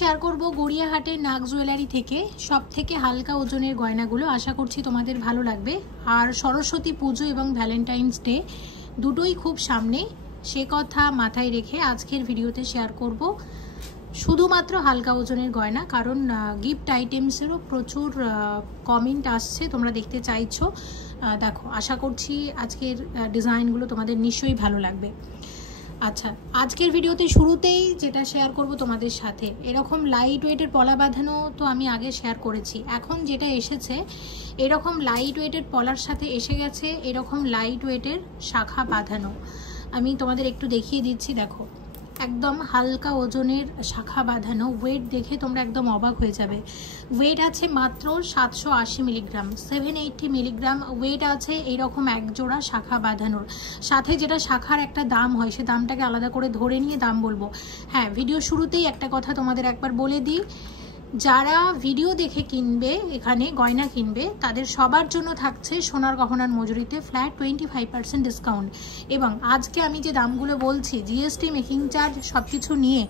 Share করব গড়িয়াহাটের নাগ jewellery থেকে সবথেকে হালকা ওজনের গয়নাগুলো। আশা করছি তোমাদের ভালো লাগবে। আর সরস্বতী পুজো এবং ভ্যালেন্টাইন্স ডে দুটোই খুব সামনে, সে কথা মাথায় রেখে আজকের ভিডিওতে শেয়ার করব শুধুমাত্র হালকা ওজনের গয়না, কারণ গিফট আইটেমসেরও প্রচুর কমেন্ট আসছে, তোমরা দেখতে চাইছো। দেখো, আশা করছি আজকের ডিজাইনগুলো তোমাদের নিশ্চয়ই ভালো লাগবে। আচ্ছা, আজকের ভিডিওতে শুরুতেই যেটা শেয়ার করব তোমাদের সাথে, এরকম লাইট ওয়েটের পলা বাঁধানো তো আমি আগে শেয়ার করেছি। এখন যেটা এসেছে, এরকম লাইট ওয়েটের পলার সাথে এসে গেছে এরকম লাইট ওয়েটের শাখা বাঁধানো। আমি তোমাদের একটু দেখিয়ে দিচ্ছি। দেখো, একদম হালকা ওজনের শাখা বাঁধানো। ওয়েট দেখে তোমরা একদম অবাক হয়ে যাবে। ওয়েট আছে মাত্র 780 মিলিগ্রাম, 780 মিলিগ্রাম ওয়েট আছে এইরকম এক জোড়া শাখা বাঁধানোর সাথে। যেটা শাখার একটা দাম হয়, সে দামটাকে আলাদা করে ধরে নিয়ে দাম বলবো। হ্যাঁ, ভিডিও শুরুতেই একটা কথা তোমাদের একবার বলে দিই, যারা ভিডিও দেখে কিনবে, এখানে গয়না কিনবে, তাদের সবার জন্য থাকছে সোনার গহনার মজুরিতে ফ্ল্যাট 25% ডিসকাউন্ট। এবং আজকে আমি যে দামগুলো বলছি, জিএসটি, মেকিং চার্জ সব কিছু নিয়ে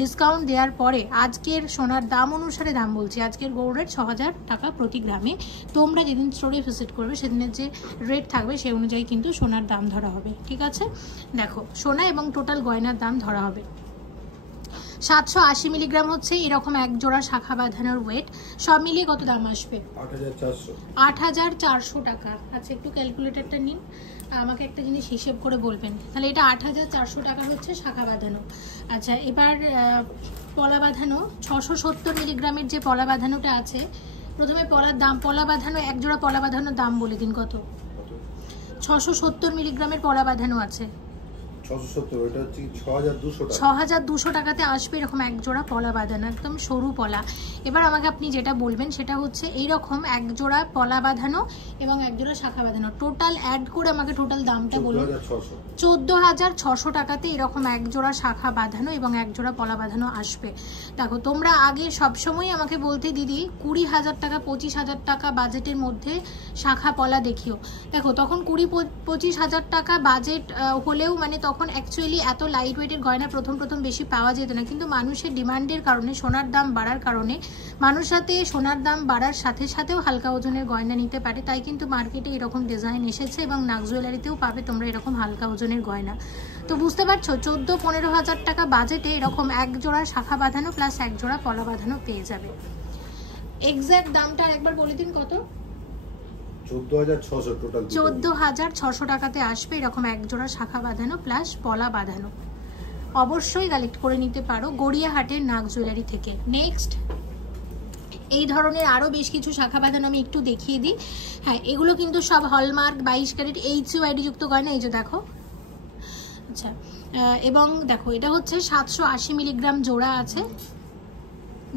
ডিসকাউন্ট দেওয়ার পরে আজকের সোনার দাম অনুসারে দাম বলছি। আজকের গোল্ড রেট 6000 টাকা প্রতি গ্রামে। তোমরা যেদিন স্টোরে ভিজিট করবে সেদিনের যে রেট থাকবে সেই অনুযায়ী কিন্তু সোনার দাম ধরা হবে। ঠিক আছে, দেখো, সোনা এবং টোটাল গয়নার দাম ধরা হবে। 780 মিলিগ্রাম হচ্ছে এরকম এক জোড়া শাখা বাঁধানোর ওয়েট। সব মিলিয়ে কত দাম আসবে? 8400 টাকা। আচ্ছা, একটু ক্যালকুলেটরটা নিন, আমাকে একটা জিনিস হিসেব করে বলবেন। তাহলে এটা 8400 টাকা হচ্ছে শাখা বাঁধানো। আচ্ছা, এবার পলা বাঁধানো 670 মিলিগ্রামের যে পলা বাঁধানোটা আছে, প্রথমে পলার দাম, পলা বাঁধানো এক জোড়া পলা বাঁধানোর দাম বলে দিন কত? 670 মিলিগ্রামের পলা বাঁধানো আছে, 6200 টাকাতে আসবে এরকম এক জোড়া পলা বাঁধানো, একদম সরু পলা। এবার আমাকে আপনি যেটা বলবেন সেটা হচ্ছে এইরকম এক জোড়া পলা বাঁধানো এবং এক জোড়া শাখা বাঁধানো টোটাল অ্যাড করে আমাকে টোটাল দামটা বলুন। 14600 টাকাতে এরকম এক জোড়া শাখা বাঁধানো এবং এক জোড়া পলা বাঁধানো আসবে। দেখো, তোমরা আগে সবসময় আমাকে বলতে, দিদি 20,000 টাকা 25,000 টাকা বাজেটের মধ্যে শাখা পলা দেখিও। দেখো, তখন 20-25,000 টাকা বাজেট হলেও মানে তখন অ্যাকচুয়ালি এত লাইট ওয়েটের গয়না প্রথম বেশি পাওয়া যেত না। কিন্তু মানুষের ডিমান্ডের কারণে, সোনার দাম বাড়ার কারণে, মানুষ যাতে সোনার দাম বাড়ার সাথে সাথেও হালকা ওজনের গয়না নিতে পারে, তাই কিন্তু মার্কেটে এরকম ডিজাইন এসেছে এবং নাগ জুয়েলারিতেও পাবে তোমরা এরকম হালকা ওজনের গয়না। তো বুঝতে পারছো, 14-15,000 টাকা বাজেটে এরকম এক জোড়া শাখা বাঁধানো প্লাস এক জোড়া পলা বাঁধানো পেয়ে যাবে। এক্স্যাক্ট দামটা একবার বলে দিন কত? 14,600 টাকাতে আসবে এরকম এক জোড়া শাখা বাঁধানো প্লাস পলা বাঁধানো। অবশ্যই কালেক্ট করে নিতে পারো গড়িয়াহাটের নাগ জুয়েলারি থেকে। নেক্সট, এই ধরনের আরও বেশ কিছু শাখা বাঁধানো আমি একটু দেখিয়ে দিই। হ্যাঁ, এগুলো কিন্তু সব হলমার্ক 22 ক্যারেট HUID যুক্ত গয়না। এই যে দেখো, আচ্ছা, এবং দেখো এটা হচ্ছে 780 মিলিগ্রাম জোড়া আছে।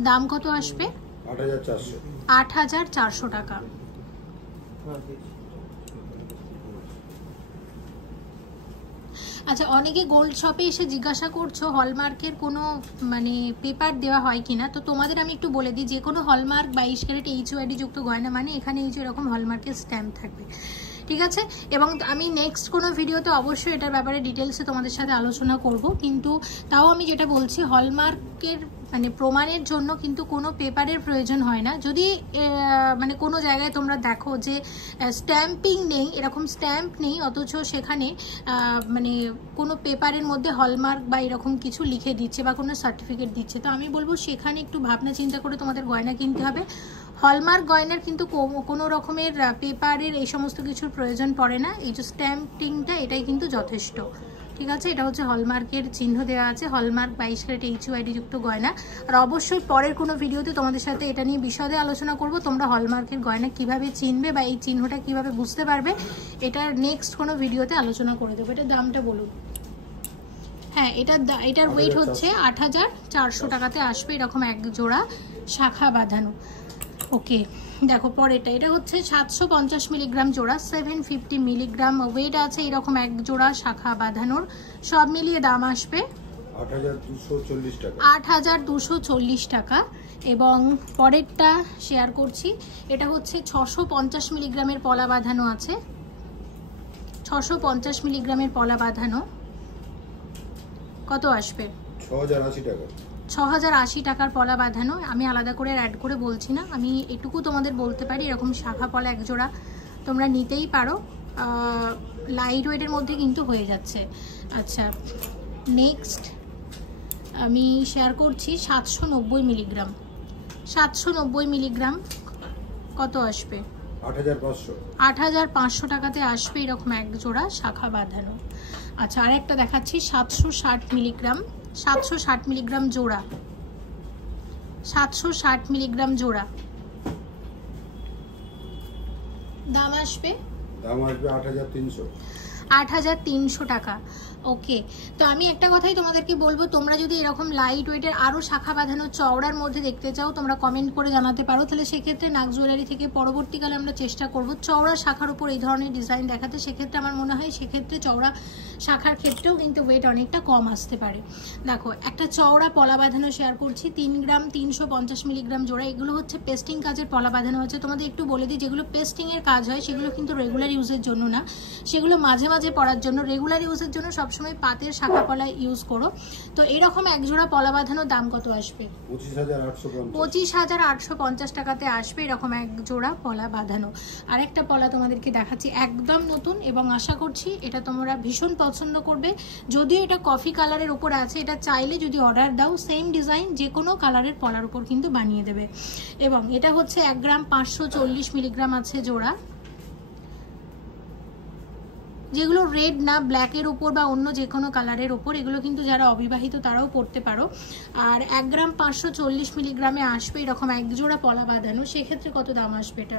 দাম কত আসবে? 8400 টাকা। আচ্ছা, অনেকে গোল্ড শপে এসে জিজ্ঞাসা করছো হলমার্কের কোনো মানে পেপার দেওয়া হয় কিনা। তো তোমাদের আমি একটু বলে দিই, যে কোনো হলমার্ক 22 ক্যারেট HUID যুক্ত গয়না মানে এখানে এই যে এরকম হলমার্কের স্ট্যাম্প থাকবে। ঠিক আছে, এবং আমি নেক্সট কোনো ভিডিওতে অবশ্যই এটার ব্যাপারে ডিটেলসে তোমাদের সাথে আলোচনা করব। কিন্তু তাও আমি যেটা বলছি, হলমার্কের মানে প্রমাণের জন্য কিন্তু কোনো পেপারের প্রয়োজন হয় না। যদি মানে কোনো জায়গায় তোমরা দেখো যে স্ট্যাম্পিং নেই, এরকম স্ট্যাম্প নেই, অথচ সেখানে মানে কোনো পেপারের মধ্যে হলমার্ক বা এরকম কিছু লিখে দিচ্ছে বা কোনো সার্টিফিকেট দিচ্ছে, তো আমি বলবো সেখানে একটু ভাবনা চিন্তা করে তোমাদের গয়না কিনতে হবে। হলমার্ক গয়নার কিন্তু কোনো রকমের পেপারের এই সমস্ত কিছুর প্রয়োজন পড়ে না। এই যে স্ট্যাম্পিংটা, এটাই কিন্তু যথেষ্ট। ঠিক আছে, এটা হচ্ছে হলমার্কের চিহ্ন দেওয়া আছে, হলমার্ক 22 ক্যারেট HUID যুক্ত গয়না। আর অবশ্যই পরের কোনো ভিডিওতে তোমাদের সাথে এটা নিয়ে বিশদে আলোচনা করব, তোমরা হলমার্কের গয়না কিভাবে চিনবে বা এই চিহ্নটা কিভাবে বুঝতে পারবে, এটার নেক্সট কোনো ভিডিওতে আলোচনা করে দেবো। এটার দামটা বলুন। হ্যাঁ, এটার ওয়েট হচ্ছে 8400 টাকাতে আসবে এরকম এক জোড়া শাখা বাঁধানো। ওকে, দেখো পরেরটা, এটা হচ্ছে 750 মিলিগ্রাম জোড়া, 750 মিলিগ্রাম ওয়েট আছে এরকম এক জোড়া শাখা বাঁধানোর। সব মিলিয়ে দাম আসবে 8240 টাকা। এবং পরেরটা শেয়ার করছি, এটা হচ্ছে 650 মিলিগ্রামের পলা বাঁধানো আছে, 650 মিলিগ্রামের পলা বাঁধানো। কত আসবে? 6080 টাকার পলা বাঁধানো। আমি আলাদা করে অ্যাড করে বলছি না, আমি এটুকু তোমাদের বলতে পারি এরকম শাখা পলা এক জোড়া তোমরা নিতেই পারো, লাইট ওয়েটের মধ্যে কিন্তু হয়ে যাচ্ছে। আচ্ছা, নেক্সট আমি শেয়ার করছি 790 মিলিগ্রাম। 790 মিলিগ্রাম কত আসবে? 8500 টাকাতে আসবে এরকম এক জোড়া শাখা বাঁধানো। আচ্ছা, আর একটা দেখাচ্ছি 760 মিলিগ্রাম, 760 মিলিগ্রাম জোড়া, 760 মিলিগ্রাম জোড়া। দাম আসবে 8300 টাকা। ওকে, তো আমি একটা কথাই তোমাদেরকে বলবো, তোমরা যদি এরকম লাইট ওয়েটের আরও শাখা বাঁধানো চওড়ার মধ্যে দেখতে চাও তোমরা কমেন্ট করে জানাতে পারো, তাহলে সেক্ষেত্রে নাগ জুয়েলারি থেকে পরবর্তীকালে আমরা চেষ্টা করব চওড়া শাখার উপর এই ধরনের ডিজাইন দেখাতে। সেক্ষেত্রে আমার মনে হয় সেক্ষেত্রে চওড়া শাখার ক্ষেত্রেও কিন্তু ওয়েট অনেকটা কম আসতে পারে। দেখো, একটা চওড়া পলা বাঁধানো শেয়ার করছি, 3 গ্রাম 350 মিলিগ্রাম জোড়া। এগুলো হচ্ছে পেস্টিং কাজের পলা বাঁধানো হচ্ছে। তোমাদের একটু বলে দিই, যেগুলো পেস্টিংয়ের কাজ হয় সেগুলো কিন্তু রেগুলার ইউজের জন্য না, সেগুলো মাঝে মাঝে পরার জন্য। রেগুলার ইউজের জন্য সবসময় পাতের শাখা পলা ইউজ করো। তো এরকম এক জোড়া পলা বাঁধানোর দাম কত আসবে? 25,850 টাকাতে আসবে এরকম এক জোড়া পলা বাঁধানো। আরেকটা পলা তোমাদেরকে দেখাচ্ছি, একদম নতুন, এবং আশা করছি এটা তোমরা ভীষণ পছন্দ করবে। যদিও এটা কফি কালারের উপরে আছে, এটা চাইলে যদি অর্ডার দাও সেম ডিজাইন যে কোনো কালারের পলার উপর কিন্তু বানিয়ে দেবে। এবং এটা হচ্ছে 1 গ্রাম 540 মিলিগ্রাম আছে জোড়া, যেগুলো রেড না ব্ল্যাকের উপর বা অন্য যে কোনো কালারের উপর, এগুলো কিন্তু যারা অবিবাহিত তারাও পরতে পারো। আর 1 গ্রাম 540 মিলিগ্রামে আসবে এরকম এক জোড়া পলা বাঁধানো। সেক্ষেত্রে কত দাম আসবে? এটা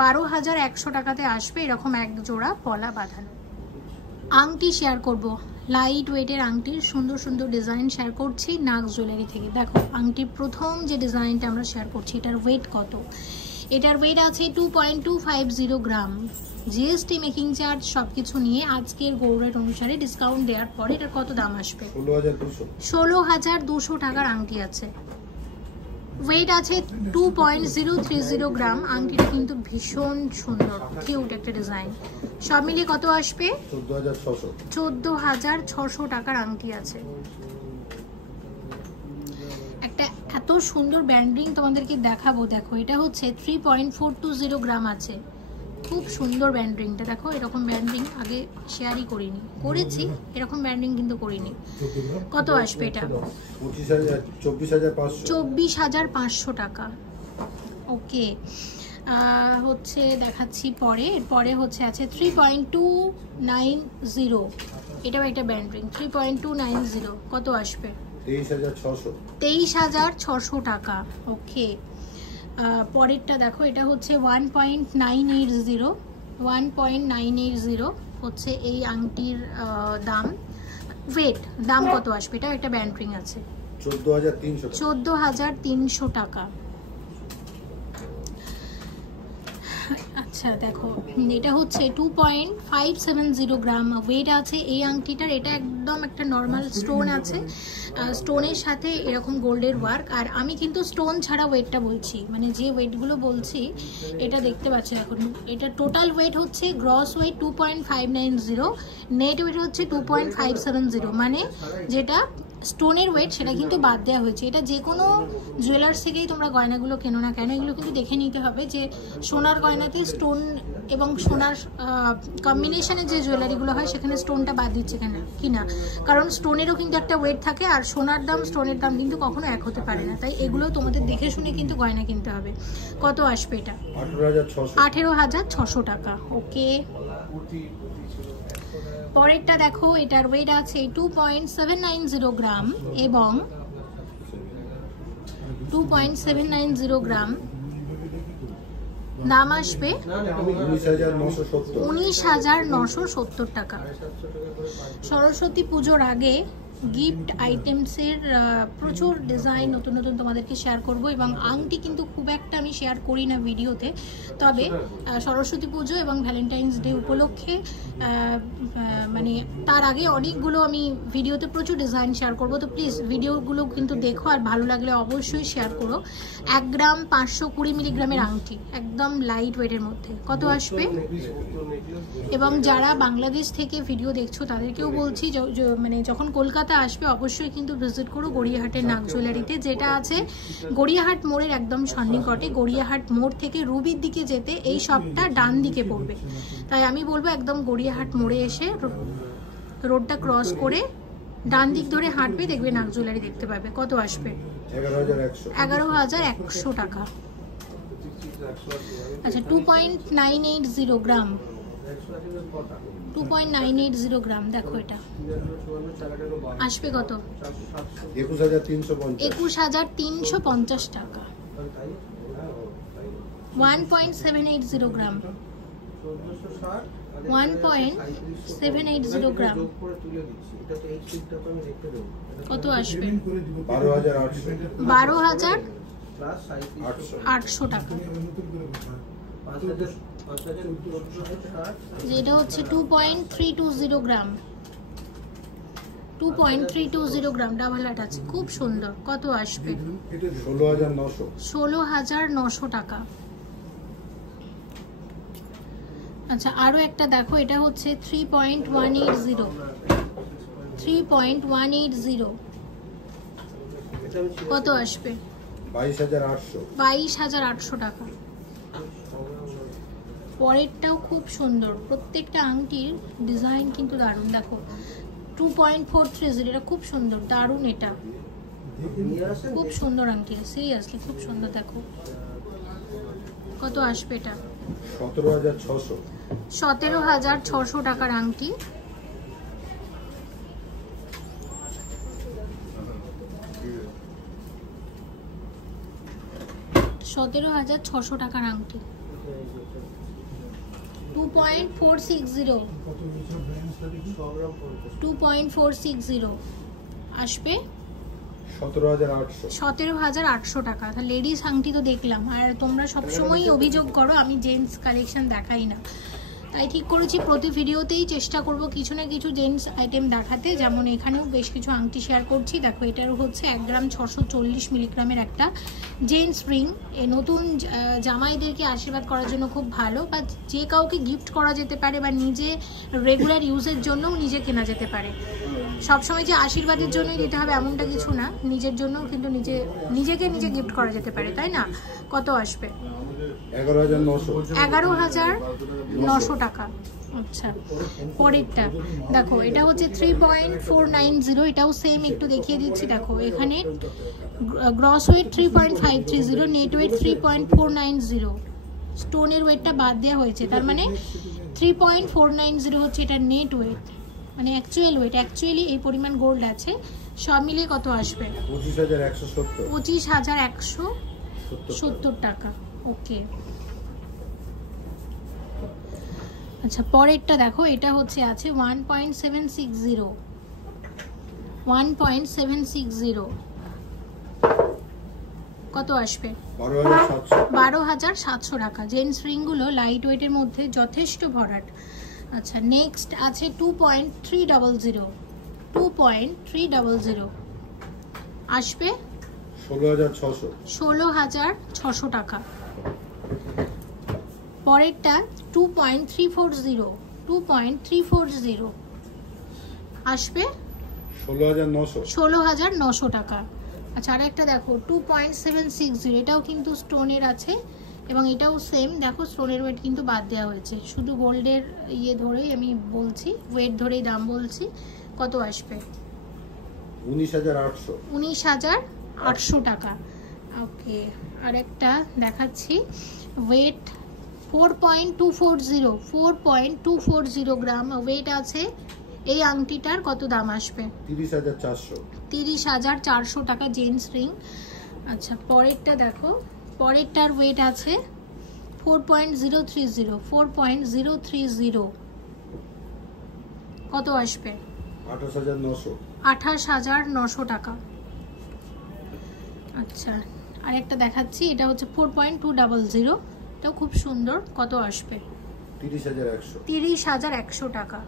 12,100 টাকাতে আসবে এরকম এক জোড়া পলা বাঁধানো। আংটি শেয়ার করব, লাইট ওয়েটের আংটির সুন্দর সুন্দর ডিজাইন শেয়ার করছি নাগ জুয়েলারি থেকে। দেখো, আংটির প্রথম যে ডিজাইনটা আমরা শেয়ার করছি, এটার ওয়েট কত? এটার ওয়েট আছে 2.250 গ্রাম। জিএসটি মেকিং চার্জ সবকিছু নিয়ে আজকের গোল্ড রেট অনুসারে ডিসকাউন্ট দেওয়ার পরে এটার কত দাম আসবে? 16,200 টাকার আংটি আছে। ওয়েট আছে 2.030 গ্রাম। আংটিটা কিন্তু ভীষণ সুন্দর, কিউট একটা ডিজাইন। সব মিলিয়ে কত আসবে? 14,600 টাকার আংটি আছে। একটা এত সুন্দর ব্যান্ডিং তোমাদেরকে দেখাবো। দেখো, এটা হচ্ছে 3.420 গ্রাম আছে। খুব সুন্দর ব্যান্ডিংটা দেখো, এরকম ব্যান্ডিং আগে শেয়ারই করিনি, করেছি এরকম ব্যান্ডিং কিন্তু করিনি। কত আসবে এটা? 24,500 টাকা। ওকে, হচ্ছে দেখাচ্ছি পরে। এরপরে হচ্ছে আছে 3.290, এটাও একটা ব্যান্ডিং 3.290। কত আসবে? 23,600 টাকা। ওকে, পরেরটা দেখো, এটা হচ্ছে 1.980 হচ্ছে এই আংটির দাম। ওয়েট দাম কত আসবে? এটা একটা ব্যান্ড রিং আছে, 14,300 টাকা। আচ্ছা দেখো, এটা হচ্ছে 2.570 গ্রাম ওয়েট আছে এই আংটিটার। এটা একদম একটা নর্মাল স্টোন আছে, স্টোনের সাথে এরকম গোল্ডের ওয়ার্ক। আর আমি কিন্তু স্টোন ছাড়া ওয়েটটা বলছি, মানে যে ওয়েটগুলো বলছি এটা দেখতে পাচ্ছি এখন। এটা টোটাল ওয়েট হচ্ছে গ্রস ওয়েট 2.590, নেট ওয়েট হচ্ছে 2.570, মানে যেটা স্টোনের ওয়েট সেটা কিন্তু বাদ দেওয়া হয়েছে। এটা যে কোনো জুয়েলার্স থেকেই তোমরা গয়নাগুলো কেনো না কেন, এগুলো কিন্তু দেখে নিতে হবে যে সোনার গয়নাতে স্টোন এবং সোনার কম্বিনেশনের যে জুয়েলারিগুলো হয় সেখানে স্টোনটা বাদ দিচ্ছে কিনা, কারণ স্টোনেরও কিন্তু একটা ওয়েট থাকে, আর সোনার দাম স্টোনের দাম কিন্তু কখনো এক হতে পারে না। তাই এগুলো তোমাদের দেখে শুনে কিন্তু গয়না কিনতে হবে। কত আসবে এটা? 18,600 টাকা। ওকে, পরেরটা দেখো, এটার ওয়েট আছে 2.790 গ্রাম এবং 2.790 গ্রাম। দাম আসবে 19,970 টাকা। সরস্বতী পুজোর আগে গিফট আইটেমসের প্রচুর ডিজাইন নতুন নতুন তোমাদেরকে শেয়ার করব, এবং আংটি কিন্তু খুব একটা আমি শেয়ার করি না ভিডিওতে, তবে সরস্বতী পুজো এবং ভ্যালেন্টাইন্স ডে উপলক্ষে মানে তার আগে অনেকগুলো আমি ভিডিওতে প্রচুর ডিজাইন শেয়ার করব। তো প্লিজ ভিডিওগুলো কিন্তু দেখো, আর ভালো লাগলে অবশ্যই শেয়ার করো। 1 গ্রাম 520 মিলিগ্রামের আংটি, একদম লাইট ওয়েটের মধ্যে। কত আসবে? এবং যারা বাংলাদেশ থেকে ভিডিও দেখছো তাদেরকেও বলছি, মানে যখন কলকাতা আসবে অবশ্যই কিন্তু ভিজিট করো গড়িয়াহাটের নাগ জুয়েলারিতে, যেটা আছে গড়িয়াহাট মোড়ের একদম সন্নিকটে। গড়িয়াহাট মোড় থেকে রুবির দিকে যেতে এই শপটা ডান দিকে পড়বে, তাই আমি বলবো একদম গড়িয়াহাট মোড়ে এসে রোডটা ক্রস করে ডান দিক ধরে হাঁটবে, দেখবে নাগ জুয়েলারি দেখতে পাবে। কত আসবে? 11,100 টাকা। আচ্ছা 2.980 গ্রাম, 2.980 গ্রাম, দেখো এটা আসবে কত? 21,350 টাকা। 1.780 গ্রাম, 1.780 গ্রাম, কত আসবে? 12,800 টাকা। যেটা হচ্ছে 2.320 গ্রাম, 2.320 গ্রাম ডাবল হাট আছে, খুব সুন্দর। কত আসবে? 16,900 টাকা। আচ্ছা আরো একটা দেখো, এটা হচ্ছে 3.180, 3.180, কত আসবে? 22,800 টাকা। পরেরটাও খুব সুন্দর, প্রত্যেকটা আংটির ডিজাইন কিন্তু দারুণ। দেখো 2.430, এটা খুব সুন্দর, দারুণ, এটা খুব সুন্দর আংটি, সিরিয়াসলি খুব সুন্দর। দেখো কত আসবে? এটা 17,600 টাকার আংটি। $17,600 টাকার আংটি। 2.460, 2.460 আসবে 17,800 টাকা। লেডিস আংটি তো দেখলাম, আর তোমরা সবসময়ই অভিযোগ করো আমি জেন্টস কালেকশন দেখাই না, তাই ঠিক করেছি প্রতি ভিডিওতেই চেষ্টা করব কিছু না কিছু জেন্টস আইটেম দেখাতে। যেমন এখানেও বেশ কিছু আংটি শেয়ার করছি। দেখো এটারও হচ্ছে 1 গ্রাম 640 মিলিগ্রামের একটা জেন্টস রিং। এই নতুন জামাইদেরকে আশীর্বাদ করার জন্য খুব ভালো, বা যে কাউকে গিফট করা যেতে পারে, বা নিজে রেগুলার ইউজের জন্যও নিজে কেনা যেতে পারে। সবসময় যে আশীর্বাদের জন্যই দিতে হবে এমনটা কিছু না, নিজের জন্যও কিন্তু নিজেকে নিজে গিফট করা যেতে পারে, তাই না? কত আসবে? 11,900 টাকা। আচ্ছা পরেরটা দেখো, এটা হচ্ছে 3.490, এটাও সেম, একটু দেখিয়ে দিচ্ছি। দেখো এখানে গ্রস ওয়েট 3.530, নেট ওয়েট 3.490, স্টোনের ওয়েটটা বাদ দেওয়া হয়েছে, তার মানে 3.490 হচ্ছে এটা নেট ওয়েট, মানে অ্যাকচুয়াল ওয়েট। অ্যাকচুয়ালি এই পরিমাণ গোল্ড আছে। সব মিলিয়ে কত আসবে? 25,170 টাকা। ওকে আচ্ছা পরেরটা দেখো, এটা হচ্ছে আছে 1.760, 1.760, কত আসবে? 12,700 টাকা। জেন্টস রিংগুলো লাইট ওয়েটের মধ্যে যথেষ্ট ভরাট। আচ্ছা নেক্সট আছে 2.300, 2.300 আসবে 16,600 টাকা। পরেরটা 2.340, 2.340 আসবে 16,900 টাকা। আচ্ছা আর একটা দেখো 2.760, এটাও কিন্তু স্টোনের আছে, এবং এটাও সেম। দেখো স্টোনের ওয়েট কিন্তু বাদ দেওয়া হয়েছে, শুধু গোল্ডের ইয়ে ধরেই আমি বলছি, ওয়েট ধরেই দাম বলছি। কত আসবে? 19,800 টাকা। ওকে আর একটা দেখাচ্ছি, ওয়েট 4.240, 4.240 গ্রাম ওয়েট আছে এই আংটিটার। কত দাম আসবে? 30,400 টাকা জেন্টস রিং। আচ্ছা পরেরটা দেখো, পরেরটার ওয়েট আছে 4.030 4.030 কত আসবে? 28,900 টাকা। আচ্ছা, আরেকটা দেখাচ্ছি, এটা হচ্ছে 4.200, এটাও খুব সুন্দর। কত আসবে? 30,100 টাকা।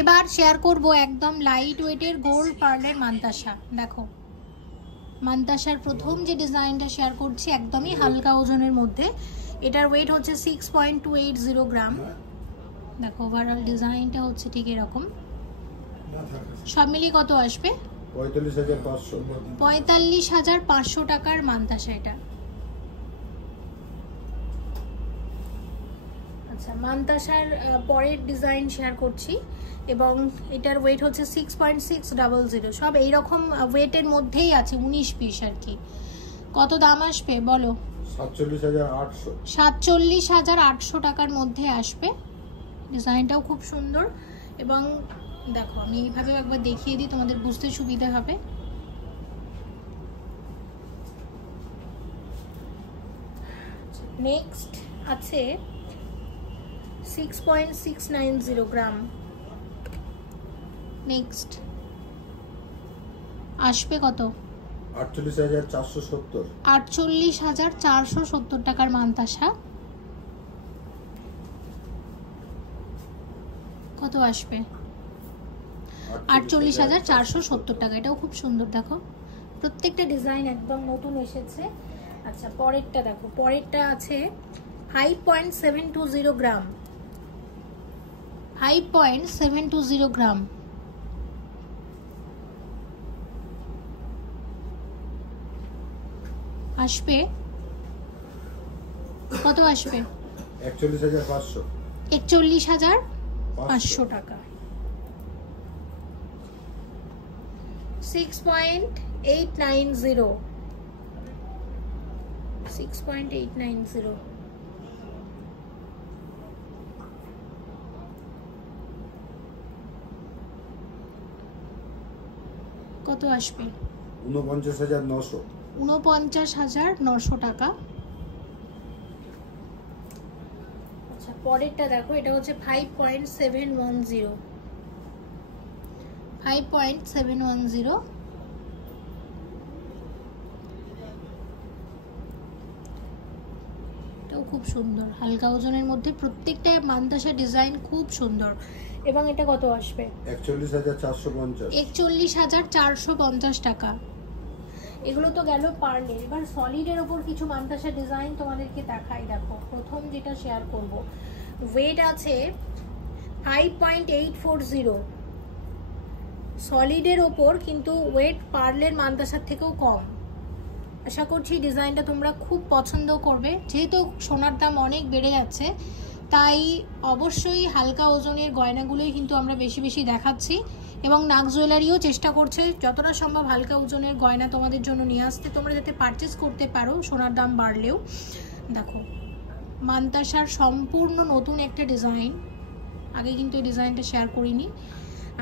এবার শেয়ার করব একদম লাইট ওয়েটের গোল্ড পার্লের মান্তাসা। দেখো, মান্তাসার প্রথম যে ডিজাইনটা শেয়ার করছি একদমই হালকা ওজনের মধ্যে। এটার ওয়েট হচ্ছে 6.280 গ্রাম। দেখো, ওভারঅল ডিজাইনটা হচ্ছে ঠিক এরকম। সব মিলিয়ে কত আসবে? 45,500 টাকার মান্তাসা এটা। আচ্ছা, মান্তাসার পরের ডিজাইন শেয়ার করছি এবং এটার ওয়েট হচ্ছে 6.600। সব এইরকম ওয়েটের মধ্যেই আছে, 19 পিস আর কি। কত দাম আসবে বলো? 47,800 টাকার মধ্যে আসবে। ডিজাইনটাও খুব সুন্দর এবং দেখো, আমি এইভাবে একবার দেখিয়ে দিই, তোমাদের বুঝতে সুবিধা হবে। নেক্সট আছে 6.690 গ্রাম। নেক্সট আসবে কত? 48,470 টাকার মান্তাসা। কত আসবে? 48,470 টাকা। এটাও খুব সুন্দর। দেখো, প্রত্যেকটা ডিজাইন একদম নতুন এসেছে। আচ্ছা, পরেরটা দেখো, পরেরটা আছে 5.720 গ্রাম। 5.720 গ্রাম আসবে। কত আসবে? 41,500 টাকা। 6.890 6.890 কত আসবে? 49,900 টাকা। আচ্ছা, পরেরটা দেখো, এটা হচ্ছে 5.710 5.710। এটাও খুব সুন্দর, হালকা ওজনের মধ্যে। প্রত্যেকটা মান্তাসা ডিজাইন খুব সুন্দর। এবং এটা কত আসবে? 41,450 টাকা। এগুলো তো গেল পার্লের। এবার সলিডের ওপর কিছু মান্তাসা ডিজাইন তোমাদেরকে দেখাই। দেখো, প্রথম যেটা শেয়ার করব, ওয়েট আছে 5.840। সলিডের ওপর, কিন্তু ওয়েট পার্লের মান্তাসার থেকেও কম। আশা করছি ডিজাইনটা তোমরা খুব পছন্দ করবে। যেহেতু সোনার দাম অনেক বেড়ে যাচ্ছে, তাই অবশ্যই হালকা ওজনের গয়নাগুলোই কিন্তু আমরা বেশি বেশি দেখাচ্ছি। এবং নাগ জুয়েলারিও চেষ্টা করছে যতটা সম্ভব হালকা ওজনের গয়না তোমাদের জন্য নিয়ে আসতে, তোমরা যাতে পারচেস করতে পারো সোনার দাম বাড়লেও। দেখো, মান্তাসার সম্পূর্ণ নতুন একটা ডিজাইন, আগে কিন্তু এই ডিজাইনটা শেয়ার করিনি।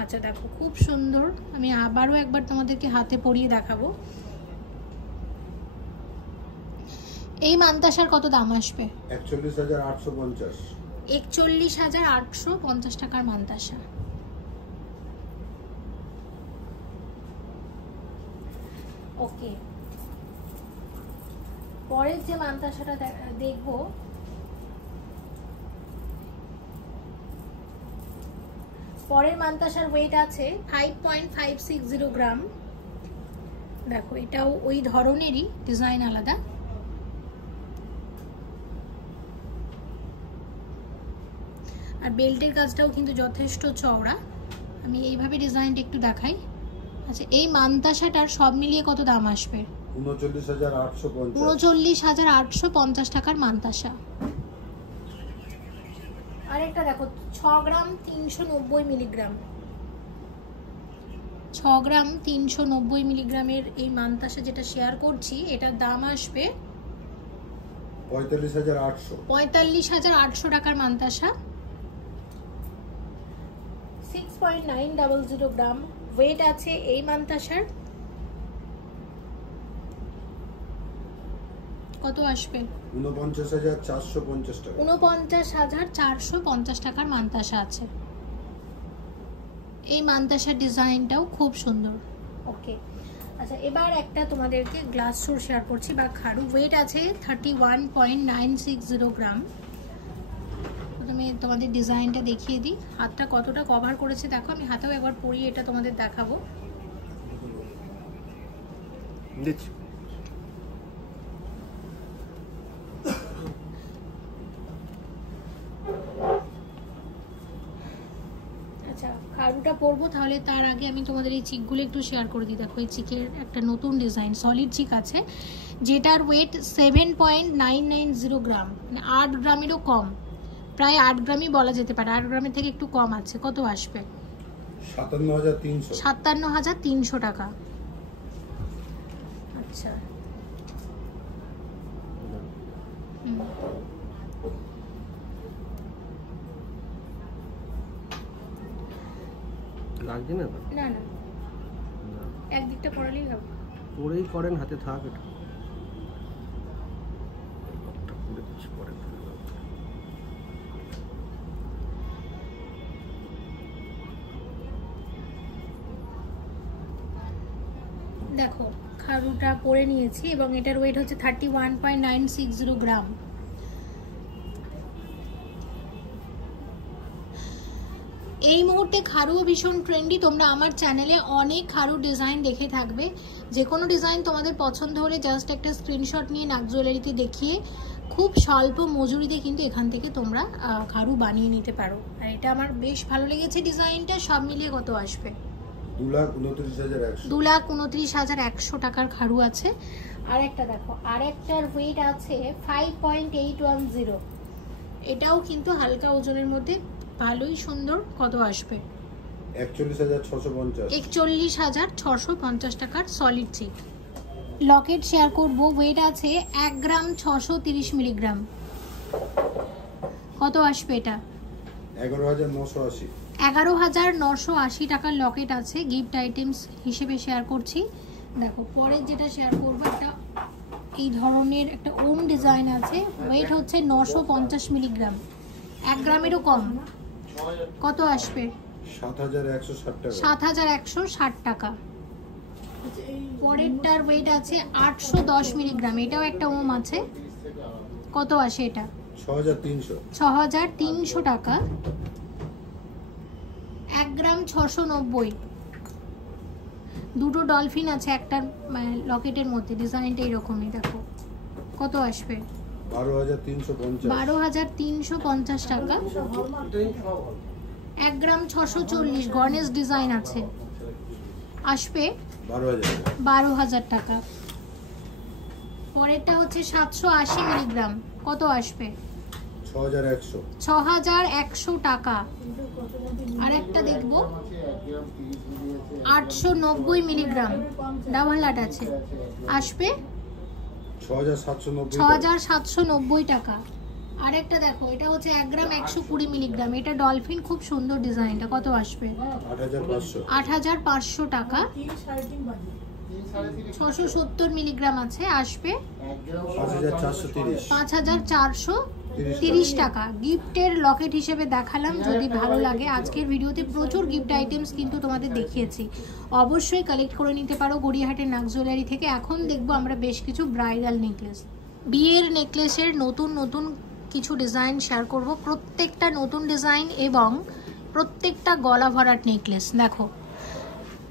আচ্ছা, দেখো, খুব সুন্দর। আমি আবারও একবার তোমাদেরকে হাতে পরিয়ে দেখাবো। এই মান্তাসার কত দাম আসবে? 41,850। 41,850 টাকার মান্তাসা। ওকে, পরের যে মান্তাসাটা দেখবো, পরের মান্তাসার ওয়েট আছে 5.560 গ্রাম। দেখো, এটাও ওই ধরনেরই, ডিজাইন আলাদা। আর বেল্টের কাজটাও কিন্তু যথেষ্ট চওড়া। আমি এইভাবে ডিজাইনটা একটু দেখাই। আচ্ছা, এই মান্তাসাটার সব মিলিয়ে কত দাম আসবে? 39,850 টাকার মান্তাসা। আরেকটা দেখো, 6 গ্রাম 390 মিলিগ্রাম। 6 গ্রাম 390 মিলিগ্রামের এই মান্তাসা যেটা শেয়ার করছি, এটার দাম আসবে 45,800 টাকার মান্তাসা। 6.900 গ্রাম ওয়েট আছে এই মান্তাসার। কত আসবে? 49,450 টাকা। 49,450 টাকার মান্তাসা আছে। এই মান্তাসার ডিজাইনটাও খুব সুন্দর। ওকে, আচ্ছা এবার একটা তোমাদেরকে গ্লাস শো শেয়ার করছি বা খাড়ু। ওয়েট আছে 31.960 গ্রাম। প্রথমে তোমাদের ডিজাইনটা দেখিয়ে দিই, হাতটা কতটা কভার করেছে দেখো। আমি হাতেও একবার পরিয়ে এটা তোমাদের দেখাবো। আচ্ছা খাড়ুটা পরবো, তাহলে তার আগে আমি তোমাদের এই চিকগুলো একটু শেয়ার করে দিই। দেখো এই চিকের একটা নতুন ডিজাইন, সলিড চিক আছে, যেটার ওয়েট 7.990 গ্রাম, মানে 8 গ্রামেরও কম, প্রায় 8 গ্রামই বলা যেতে পারে, 8 গ্রামের থেকে একটু কম আছে। কত আসবে? 57,300 টাকা। আচ্ছা লাগছে না? না না, একদিকটা পরালেই হবে। পরেই করেন, হাতে থাক এটা। দেখো খাড়ুটা পরে নিয়েছি এবং এটার ওয়েট হচ্ছে 31.960 গ্রাম। এই মুহূর্তে খাড়ুও ভীষণ ট্রেন্ডি। তোমরা আমার চ্যানেলে অনেক খাড়ু ডিজাইন দেখে থাকবে। যে কোনো ডিজাইন তোমাদের পছন্দ হলে জাস্ট একটা স্ক্রিনশট নিয়ে নাগ জুয়েলারিতে দেখিয়ে খুব স্বল্প মজুরিতে কিন্তু এখান থেকে তোমরা খাড়ু বানিয়ে নিতে পারো। আর এটা আমার বেশ ভালো লেগেছে ডিজাইনটা। সব মিলিয়ে কত আসবে? 2,29,100 টাকার খাড়ু আছে। আর একটা দেখো, আর একটার ওয়েট আছে 5.810। এটাও কিন্তু হালকা ওজনের মধ্যে, ভালোই সুন্দর। কত আসবে? 41,650 টাকার সলিড চিক। লকেট শেয়ার করবো, ওয়েট আছে 1 গ্রাম 630 মিলিগ্রাম। কত আসবে এটা? 11,980। 11,980 টাকার লকেট আছে, গিফট আইটেমস হিসেবে শেয়ার করছি। দেখো পরের যেটা শেয়ার করবো, একটা এই ধরনের একটা ওম ডিজাইন আছে, ওয়েট হচ্ছে 950 মিলিগ্রাম, 1 গ্রামেরও কম। কত আসবে? 7,160 টাকা। পরেরটার ওয়েট আছে 810 মিলিগ্রাম, এটাও একটা ওম আছে। কত আসে এটা? 6,300 টাকা, 1 গ্রাম 690। দুটো ডলফিন আছে একটা লকেটের মধ্যে, ডিজাইনটা এরকমই। দেখো কত আসবে? 12,350 টাকা, 1 গ্রাম 640। গণেশ ডিজাইন আছে, আসবে 12,000 টাকা। পরেরটা হচ্ছে 780 মিলিগ্রাম, কত আসবে? 6,100 টাকা। আর একটা দেখবো 890 মিলিগ্রাম, ডাবল হাট আছে, আসবে 6,790 টাকা। আর একটা দেখো, এটা হচ্ছে 1 গ্রাম 120 মিলিগ্রাম, এটা ডলফিন, খুব সুন্দর ডিজাইনটা। কত আসবে? 8,500 টাকা। 670 মিলিগ্রাম আছে, আসবে 5,430 টাকা। গিফটের লকেট হিসেবে দেখালাম, যদি ভালো লাগে। আজকের ভিডিওতে প্রচুর গিফট আইটেমস কিন্তু তোমাদের দেখিয়েছি, অবশ্যই কালেক্ট করে নিতে পারো গড়িয়াহাটের নাগ জুয়েলারি থেকে। এখন দেখবো আমরা বেশ কিছু ব্রাইডাল নেকলেস, বিয়ের নেকলেসের নতুন নতুন কিছু ডিজাইন শেয়ার করব। প্রত্যেকটা নতুন ডিজাইন এবং প্রত্যেকটা গলা ভরাট নেকলেস। দেখো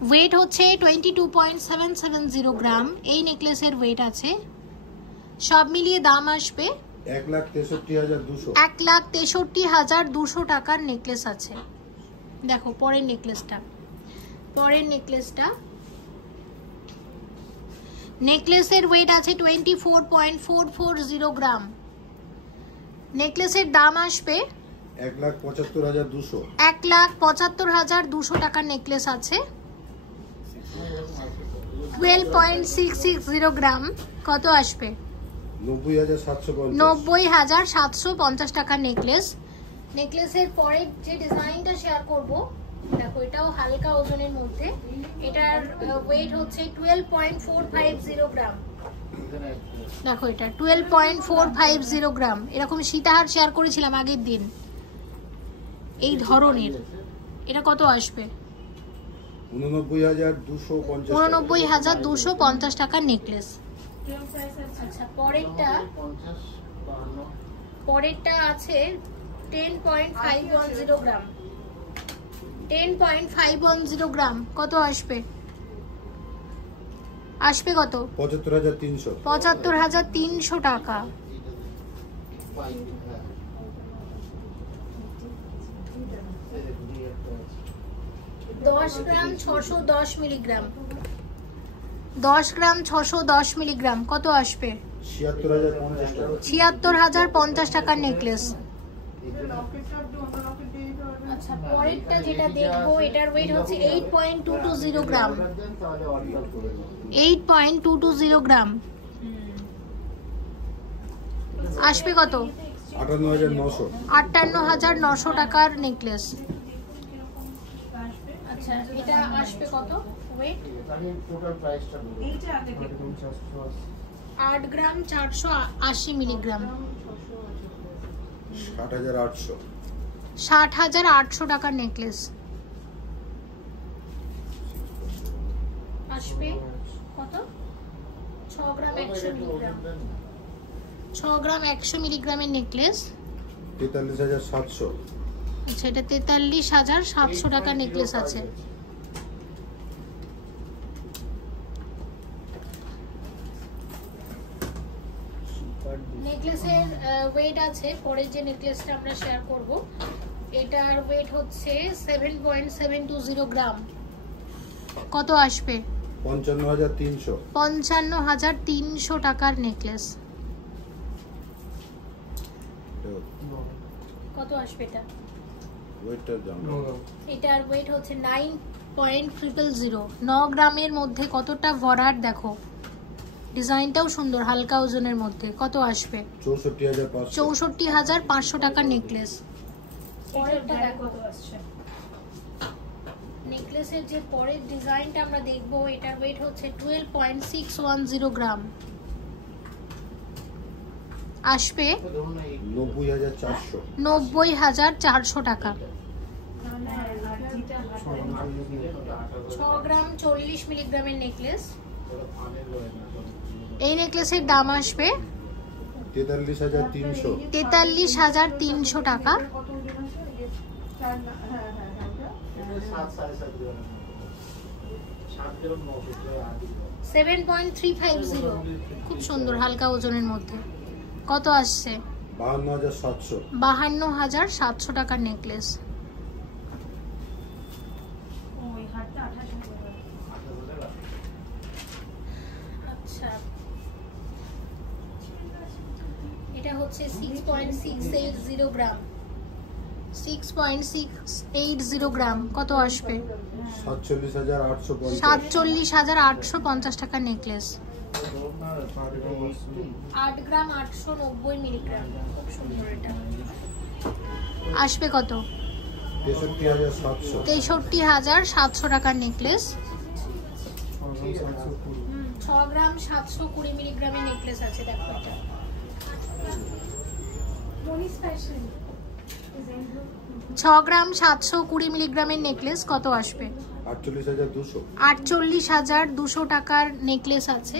ওয়েট হচ্ছে 22.770 গ্রাম, এই নেকলেসের ওয়েট আছে। সব মিলিয়ে দাম আসবে 1,63,200 টাকার নেকলেস আছে। দেখো পরের নেকলেসটা, নেকলেসের ওয়েট আছে 24.440 গ্রাম। নেকলেসের দাম আসবে 1,75,200 টাকার নেকলেস আছে। 12.660 গ্রাম, কত আসবে? 90,750 টাকার নেকলেস। নেকলেসের পরে যে ডিজাইনটা শেয়ার করব, দেখো এটাও হালকা ওজনের মধ্যে, এটার ওয়েট হচ্ছে 12.450 গ্রাম। দেখো এটা 12.450 গ্রাম। এরকম সীতাহার শেয়ার করেছিলাম আগের দিন এই ধরনের। এটা কত আসবে? 89,250 টাকার নেকলেস। আচ্ছা পরেরটা আছে 10.510 গ্রাম। 10.510 গ্রাম কত আসবে? আসবে কত? 75,300। 75,300 টাকা। গ্রাম 610 মিলিগ্রাম। 10 গ্রাম 610 মিলিগ্রাম কত আসবে? 76,050 টাকার নেকলেস। আচ্ছা পরেরটা যেটা দেখবো এটার ওয়েট হচ্ছে 8.220 গ্রাম। 8.220 গ্রাম আসবে কত? 58,900। 58,900 টাকার নেকলেস। আচ্ছা এটা আসবে কত ওয়েট? 8 গ্রাম 480 মিলিগ্রাম। 60,800। 60,800 টাকার নেকলেস আসবে কত? 6 গ্রাম 100 মিলিগ্রাম। 6 গ্রাম 100 মিলিগ্রামের নেকলেস 43,700। আচ্ছা এটা 43,700 টাকার নেকলেস আছে। নেকলেসের ওয়েট আছে, পরে যে নেকলেসটা আমরা শেয়ার করব এটার ওয়েট হচ্ছে 7.720 গ্রাম। কত আসবে? 55,300। 55,300 টাকার নেকলেস। কত আসবে এটা? এটার ওয়েট হচ্ছে 9.000। 9 গ্রামের মধ্যে কতটা ভরাট দেখো, ডিজাইনটাও সুন্দর, হালকা ওজনের মধ্যে। কত আসবে? 64,500 টাকার নেকলেস। পরেরটা দেখো নেকলেসের যে পরের ডিজাইনটা আমরা দেখবো এটার ওয়েট হচ্ছে 12.610 গ্রাম। আসবে 90,400 টাকা। 6 গ্রাম 40 মিলিগ্রামের নেকলেস। এই নেকলেসের দাম আসবে 43,300 টাকা। 7.350 খুব সুন্দর হালকা ওজনের মধ্যে। কত আসছে? 52,700 টাকার নেকলেস। আচ্ছা এটা হচ্ছে 6.680 গ্রাম। 6.680 গ্রাম কত আসবে? 47,850 টাকার নেকলেস। 8 গ্রাম 890 মিলিগ্রাম। খুব সুন্দর এটা। আসবে কত? 63,700 টাকার নেকলেস। 6 গ্রাম 720 মিলিগ্রামের নেকলেস আছে। দেখো এটা 6 গ্রাম 720 মিলিগ্রামের নেকলেস। কত আসবে? 48,200 টাকার নেকলেস আছে।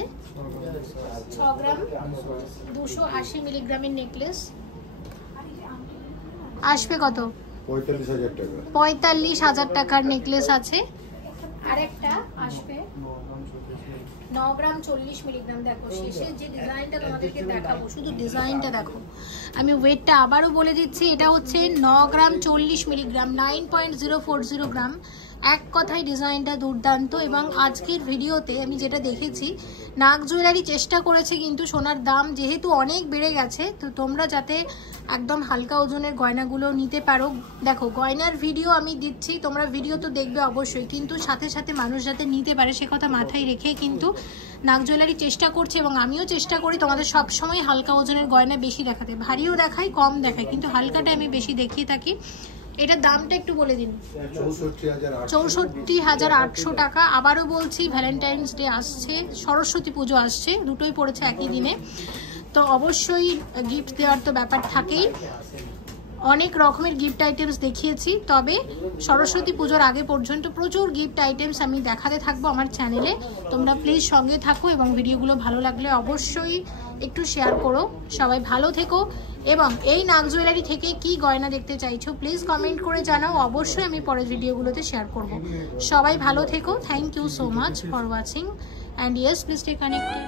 6 গ্রাম 280 মিলিগ্রামের নেকলেস আসবে কত? 45,000 টাকার নেকলেস আছে। আরেকটা আসবে 9 গ্রাম 40 মিলিগ্রাম। দেখো শেষে যে ডিজাইনটা তোমাদেরকে দেখাবো, শুধু ডিজাইনটা দেখো। আমি ওয়েটটা আবারও বলে দিচ্ছি, এটা হচ্ছে 9 গ্রাম 40 মিলিগ্রাম, 9.040 গ্রাম। এক কথায় ডিজাইনটা দুর্দান্ত। এবং আজকের ভিডিওতে আমি যেটা দেখেছি, নাগ জুয়েলারি চেষ্টা করেছে কিন্তু সোনার দাম যেহেতু অনেক বেড়ে গেছে, তো তোমরা যাতে একদম হালকা ওজনের গয়নাগুলো নিতে পারো। দেখো গয়নার ভিডিও আমি দিচ্ছি, তোমরা ভিডিও তো দেখবে অবশ্যই, কিন্তু সাথে সাথে মানুষ যাতে নিতে পারে সে কথা মাথায় রেখে কিন্তু নাগ জুয়েলারি চেষ্টা করছে। এবং আমিও চেষ্টা করি তোমাদের সবসময় হালকা ওজনের গয়না বেশি দেখাতে। ভারীও দেখাই, কম দেখাই, কিন্তু হালকাটা আমি বেশি দেখিয়ে থাকি। এটার দামটা একটু বলে দিন। 64,800 টাকা। আবারও বলছি, ভ্যালেন্টাইন্স ডে আসছে, সরস্বতী পুজো আসছে, দুটোই পড়েছে একই দিনে, তো অবশ্যই গিফট দেওয়ার তো ব্যাপার থাকেই। অনেক রকমের গিফট আইটেমস দেখিয়েছি, তবে সরস্বতী পুজোর আগে পর্যন্ত প্রচুর গিফট আইটেমস আমি দেখাতে থাকবো আমার চ্যানেলে। তোমরা প্লিজ সঙ্গে থাকো এবং ভিডিওগুলো ভালো লাগলে অবশ্যই একটু শেয়ার করো। সবাই ভালো থেকো এবং এই নাগ জুয়েলারি থেকে কি গয়না দেখতে চাইছো প্লিজ কমেন্ট করে জানাও, অবশ্যই আমি পরের ভিডিওগুলোতে শেয়ার করব। সবাই ভালো থেকো। Thank you so much for watching and yes please stay connected.